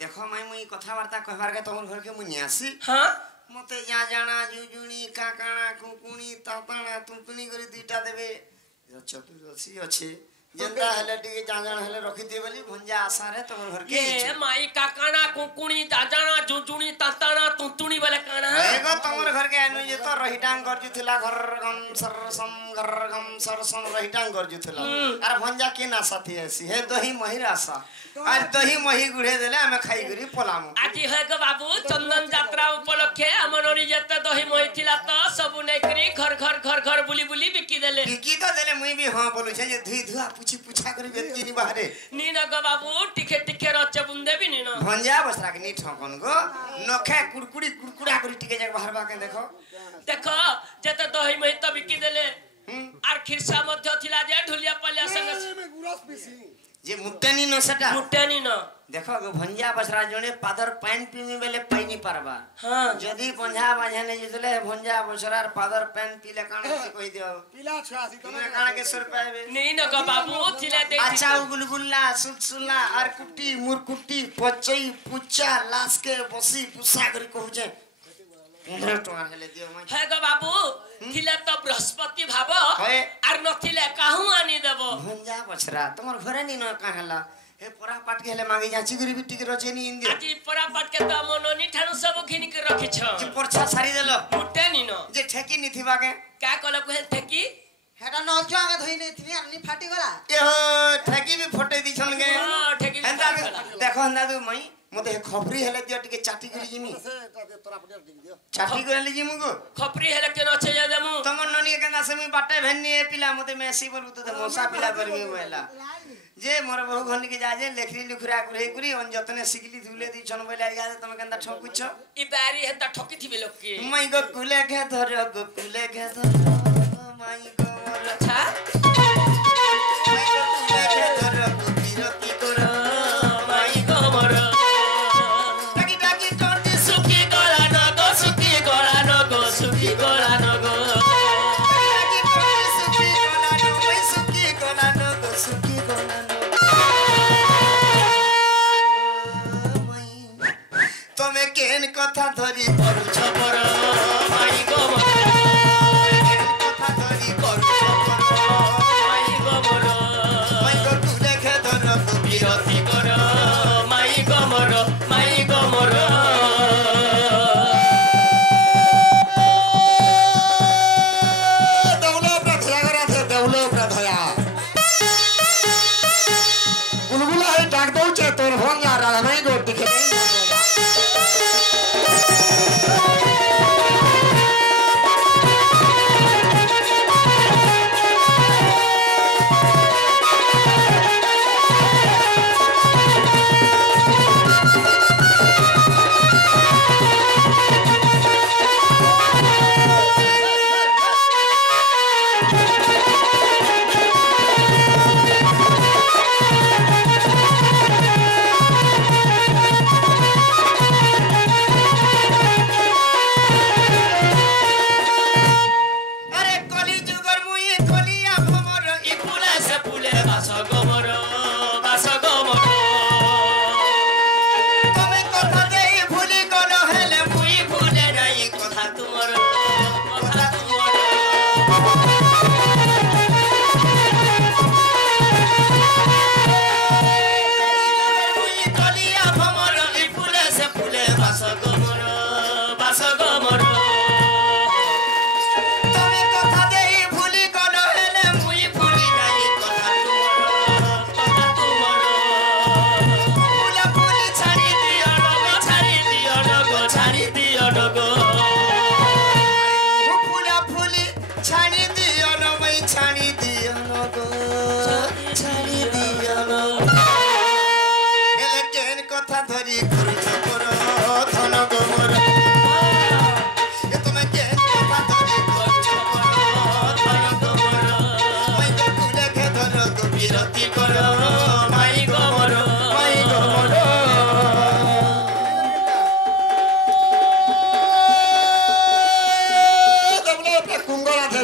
देखो मैं कथबार्ता कहबार के तुम घर के मुनियासी मते जा जाना जुजुनी काकाना कुकुनी ताताना तुमपुनी करी दुईटा देबे चतुरसी अच्छे जेंदा हले टिके जाजण हले रखि दे बोली भंजा आशा रे तुम घर के ए माई काकाना कुकुनी जाजाना जुजुनी ताताना तुंतुनी वाले काना एगो तुमर घर के आनु जे तो रहिटांग कर जुथला घर गम सर सम रहिटांग कर जुथला अरे भंजा के ना साथी ऐसी है दही महिर आशा आज दही मही गुड़े देले हमें खाई करी पलामु आजी है गो बाबू चंदन यात्रा उपलक्षे हमनोरी जत्ता दही मही थिला त सब नै करी घर बुली बुली बिकी देले तो देले मुई भी हां बोलु छे जे धुई धुआ पूछी पूछा करी बेत की बाहरे नी न गो बाबू टिके टिके रचे बुंदे भी नी न भंजा बसरा के नी ठकन गो नखे कुरकुड़ा करी टिके जग बाहर बाके देखो जते दही मही त बिकी देले आर खिरसा मध्य थिला जे ढुलिया पलिया संग में गुरस पिसी जे मुट्टेनी न सेटा मुट्टेनी न देखो गो भंजा बसरा जने पादर पानी पीमी बेले पानी पारबा हां जदी पंजा बाझने जितले भंजा बसरार पादर पानी पीले काना से कहि दियो पीला छासी तने काना के सर पावे नहीं न गो बाबू थिला देख अच्छा गुलगुल्ला सुलसुला आर कुट्टी मुरकुट्टी पचई पुच्चा लास के बसी पुसा करी कहू जे 15 टका हेले दियो मैं है गो बाबू थिला त बृहस्पति भाव आर नथिले काहू आनी देबो भंजा बसरा तमर घरे नी न काहला हे परा पाट के हेले मांगी जा चिगरी बिट्टी के रचेनी इंदी आजी परा पाट के त मनोनी ठानु सब घिन के रखि छ जे परछा सारी देलो मुट्टे नी न जे ठेकी नी थिबा के का कहल को ठेकी हेडा न जागे धोई नै थिनी अनि फाटी गला ए ठेकी भी फटे दी छन गे हां ठेकी हंदा देखो हंदा दु मई मते खपरी हेले दियो टिके चाटी करी जिमी चाटी करले जिमु गो खपरी हेले के न छ जा देमु तमन ननी के गंगा से मी बाटे भेन्नी ए पिला मते मेसी बोलु तो मोसा पिला करमी होएला जे मोर बहु घन के जाजे लेखरी लुखरा गुरे गुरी अन जतने सिगली धुले दी छन बोले जा तमे गंदा ठोकुछ ई बारी हेता ठोकी थिबे लोग के मई गो कुले के धर गो कुले के धर मई गो मोर अच्छा मई गो कुले के धर गो बिरती कर मई गो मोर टाकी टाकी टोटी सुकी गला न गो सुकी गला न गो सुकी गला न गो टाकी टोटी सुकी गला न मई सुकी गला न गो सुकी गला न तमे केन कथा धरी करू छपर माई गो मोर केन कथा धरी करू छपर माई गो मोर मई गो कुले के धर गो बिरती कर माई गो मोर माई गो मोर देवलो प्रथया करा थे देवलो प्रथया गुलगुला है डाक दो चे तोर भंजा रा नहीं गो दिखे नहीं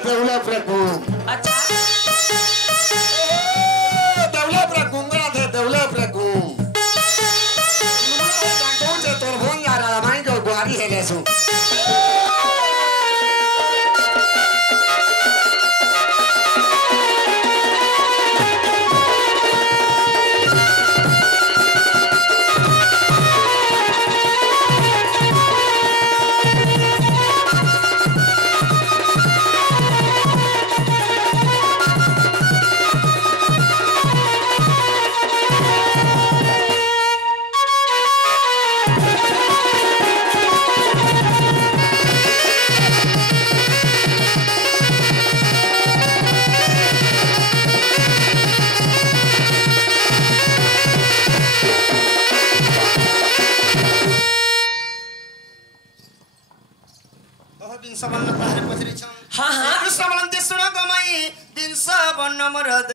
देवला पूरा घूम अच्छा देवला पूरा घूमरा थे देवला पूरा घूम कौन से तोर फोन जा रहा माई को गुहारी है लेसु बिंस बन्न तारे पचरी छन् हाँ हाँ कृष्ण बन्ते सुन गमाई बिंस बन्न मरद